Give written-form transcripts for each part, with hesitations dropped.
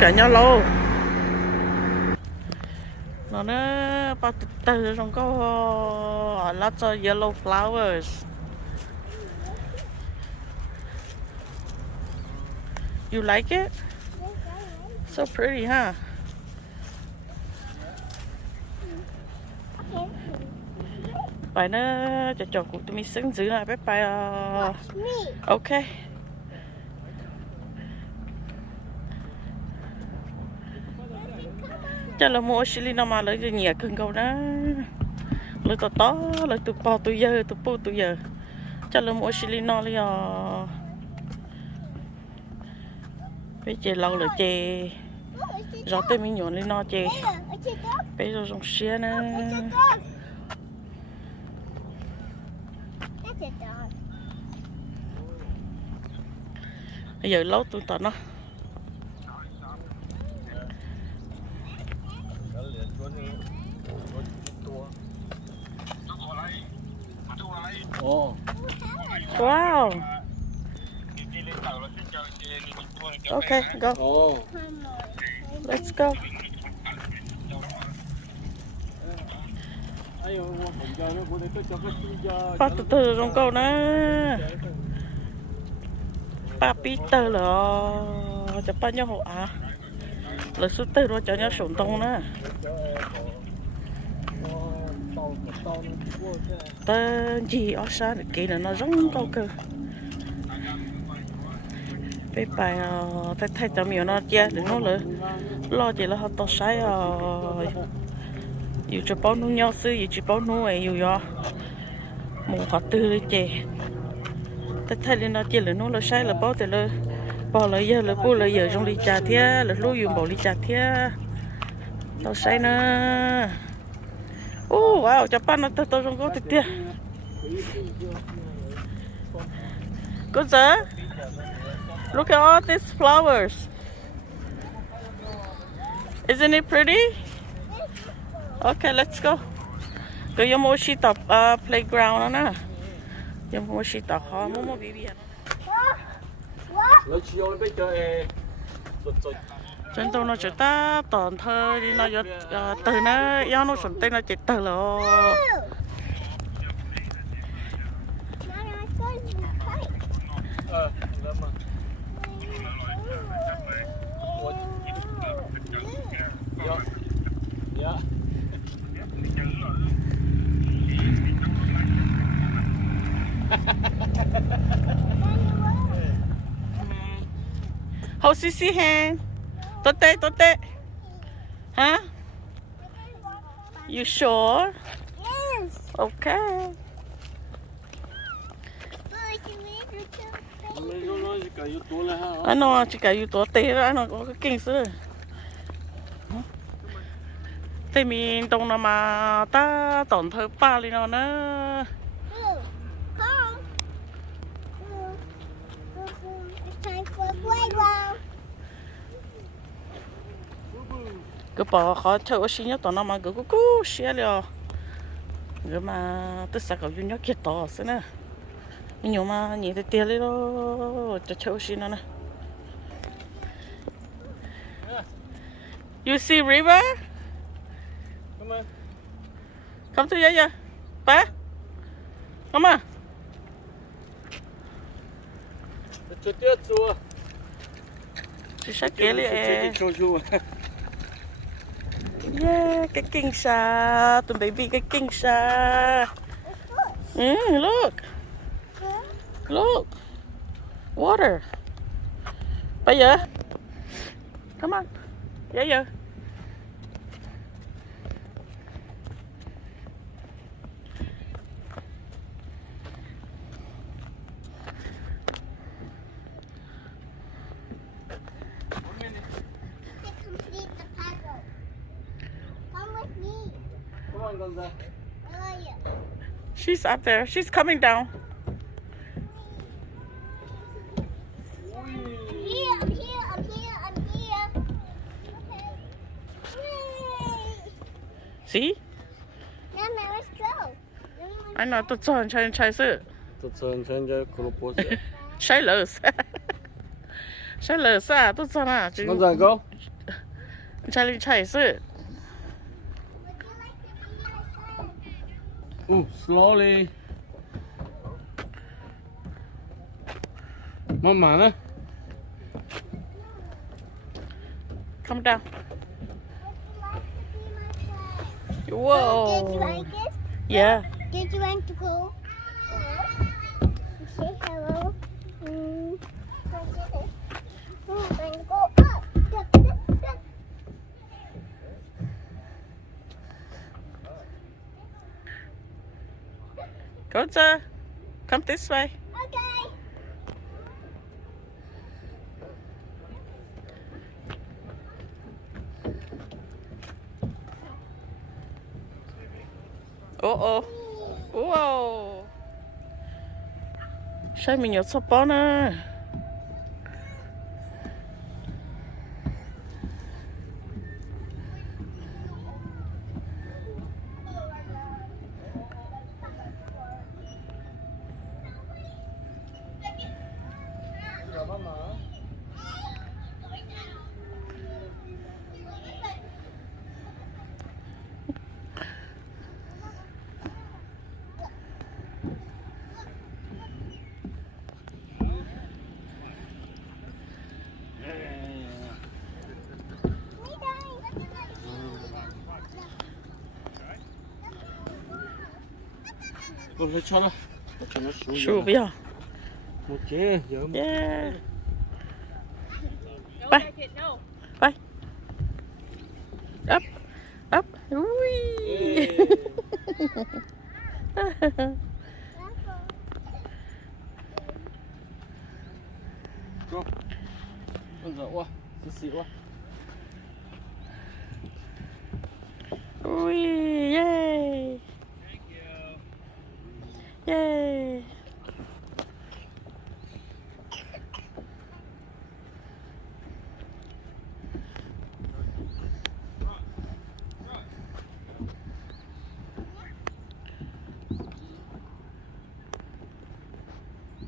cả nhau lâu nó bao từ trong có lots of yellow flowers. You like it? So pretty, huh? Vậy nó cho cụ tụi mình xứng giữ lại bye bye. Okay. Cho là mua xí nó mà lấy cái nhẹ cưng câu đó lấy to lấy tụi po tụi giờ tụi po tụi giờ cho là mua xí nó lấy bây giờ lâu rồi chè rõ tên mình nhổn lên nó chè bây giờ dùng xe nè bây giờ lâu tụi tao nó wow. Okay, go. Let's go. Bắt từ trong câu nè. Ba Peter là cho ba nhau hộ à. Là số từ rồi cho nhau sủng tông nè. Tên gì ở xa được kỹ là nó giống câu cơ. Bây bài thay cho mình nó chia để nó là lo chỉ là họ to sai yêu cho bao nhiêu nhau sư yêu cho bao nhiêu ấy yêu do một họ tư đi chè thay lên nó chia là nó là sai là bao thì là bao là giờ là bao là giờ trong ly trà thía là lúc dùng bỏ ly trà thía to sai nè. Oh wow, cho pan nó to trong có tiệt good sir. Look at all these flowers. Isn't it pretty? Okay, let's go. Go yung mo si top playground na. Yung mo si top ha mo mo baby. Chân tôi nó chỉ ta toàn thơ đi nó từ nó do nó sủng tên nó chỉ từ là hold Sissy hand. Tốt tệ. Huh? You sure? Yes. Okay. Anh nó chỉ cả yếu tố tệ đó, nó có cái kinh sư. Thì mình trong nó mà ta tổn thương ba lên nó nữa. Cứ bỏ khó chơi ở xin nhớ tao nó mà cứ xé liền, rồi mà tôi sẽ có nhớ kia to xí nữa, nhưng mà nhìn thấy tiền đấy đó, cho chơi ở xin nó nè. You see river? Come to here, ba, come on. Chị sẽ kéo liền. Yeah, cái kinh sa, tụi baby cái kinh sa. Look. Look. Water. Bây giờ. Come on. Bây giờ. She's up there. She's coming down. I'm here. Okay. See? Now let's go. I know. Tôi chọn chơi sự. Tôi chọn chơi cái club post. Chơi lỡ. sai lờ xa tốt sao à chứ Con rời go. chạy chạy sự Slowly. Mama, né? come down Did you whoa like it? yeah Did you want to go? Say hello. And go up. Duck, duck, duck. go sir come this way Okay. oh wow sai mình nhớ sắp bó nè Con phải cho nó. Cho nó xuống. sure bây giờ Một chế, giờ yeah bye bye up up ui go. Con rời quá, xịt quá. ui yay yay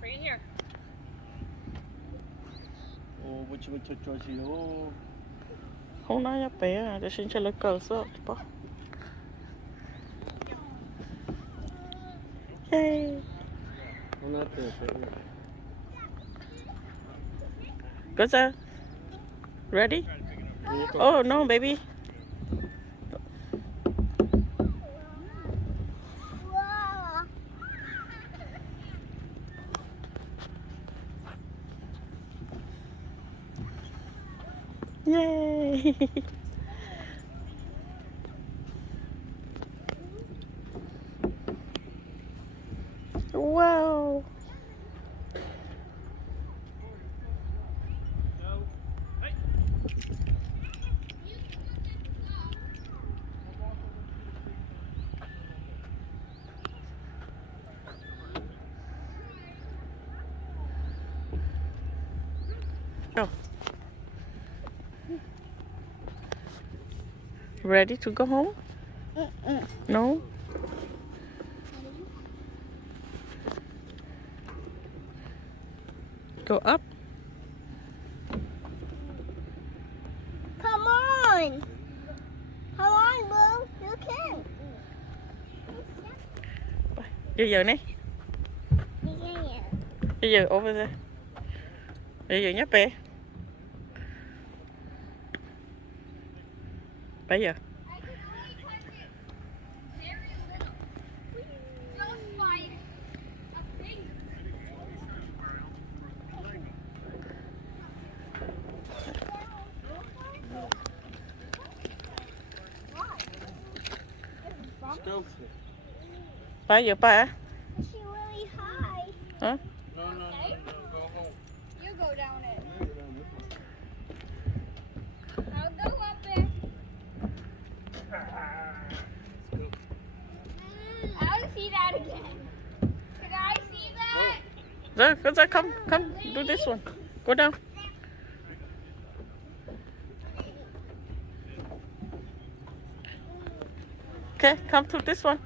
Bring it here. Ồ, cho chị ô. hôm nay bé để xin cho lấy cờ sợ bỏ yay Con nó từ từ. go sir ready oh no baby Wow. yay wow go ready to go home no go up Come on. Come on, Boo. You can. giờ này Yeah. giờ over there giờ nhấp bé bây giờ Go. bây giờ ba She's really high. hả No, go home. You go down it. I'll go up it. I want to see that again. Can I see that? rồi go ra come do this one go down okay come to this one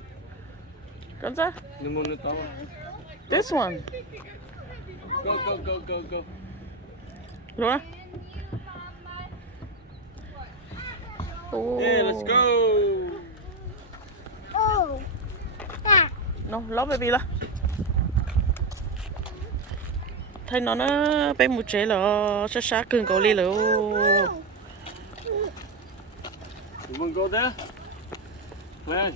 go ra No more, no tao. this one Go. Rồi á. Yeah, let's go. Oh. À. Nó lót baby là. Thấy nó bé một chế là sát sát cưng cầu li là. You wanna go there? Where?